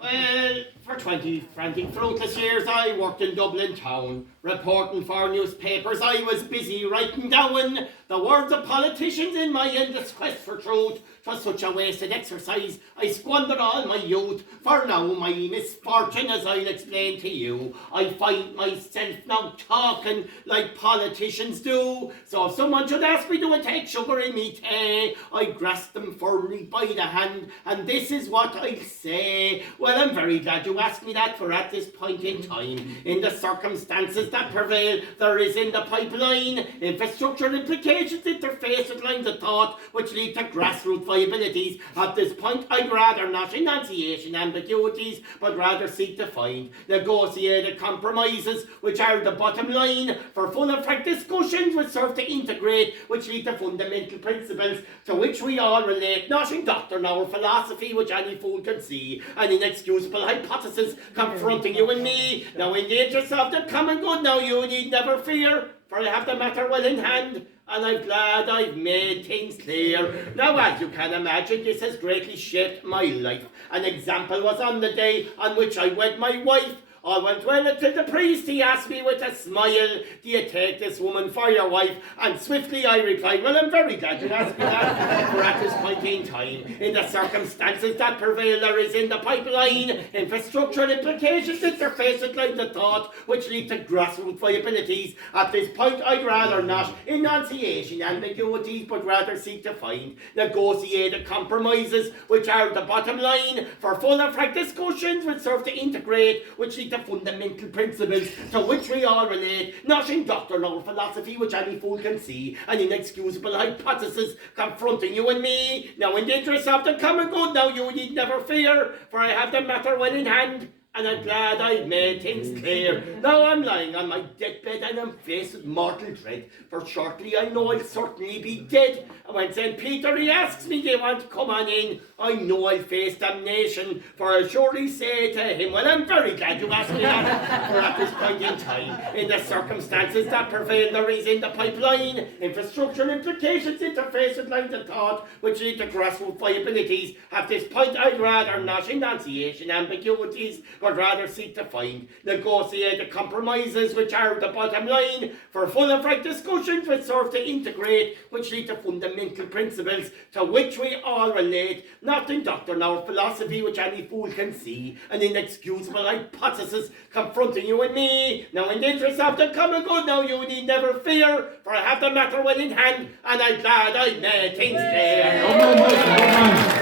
Well, for 20 frantic, fruitless years, I worked in Dublin town, reporting for newspapers. I was busy writing down the words of politicians in my endless quest for truth. 'Twas such a wasted exercise, I squandered all my youth. For now, my misfortune, as I'll explain to you, I find myself now talking like politicians do. So if someone should ask me, do I take sugar in me tea, I grasp them firmly by the hand, and this is what I say. Well, I'm very glad you asked me that, for at this point in time, in the circumstances that prevail, there is in the pipeline infrastructure implications interface with lines of thought which lead to grassroots viabilities. At this point, I'd rather not enunciation ambiguities, but rather seek to find negotiated compromises which are the bottom line for full and frank discussions which serve to integrate, which lead to fundamental principles to which we all relate, not in doctrine or philosophy which any fool can see, an inexcusable hypothesis confronting you and me. Now, in the interest of the common good, now you need never fear, for I have the matter well in hand, and I'm glad I've made things clear. Now, as you can imagine, this has greatly shaped my life. An example was on the day on which I wed my wife. All went well until the priest, he asked me with a smile, do you take this woman for your wife? And swiftly I replied, well, I'm very glad you asked me that, for at this point in time, in the circumstances that prevail, there is in the pipeline infrastructural implications interface with lines of thought which lead to grassroots viabilities. At this point, I'd rather not enunciation ambiguities, but rather seek to find negotiated compromises which are the bottom line for full and frank discussions which serve to integrate, which lead to fundamental principles to which we all relate, not in doctrine or philosophy which any fool can see, an inexcusable hypothesis confronting you and me. Now, in the interest of the common good, now you need never fear, for I have the matter well in hand, and I'm glad I've made things clear. Now I'm lying on my deathbed and I'm faced with mortal dread, for shortly I know I'll certainly be dead. And when St. Peter he asks me, do you want to come on in, I know I'll face damnation, for I'll surely say to him, well, I'm very glad you asked me that, for at this point in time, in the circumstances that prevail, there is in the pipeline infrastructural implications interface with lines of thought which lead to grassroots viabilities. At this point, I'd rather not enunciation ambiguities, but rather seek to find negotiated compromises which are the bottom line for full and frank discussions which serve to integrate, which lead to fundamental principles to which we all relate, not in doctrine or philosophy which any fool can see, an inexcusable hypothesis confronting you and me. Now, in the interest of the common good, now you need never fear, for I have the matter well in hand, and I'm glad I made things clear.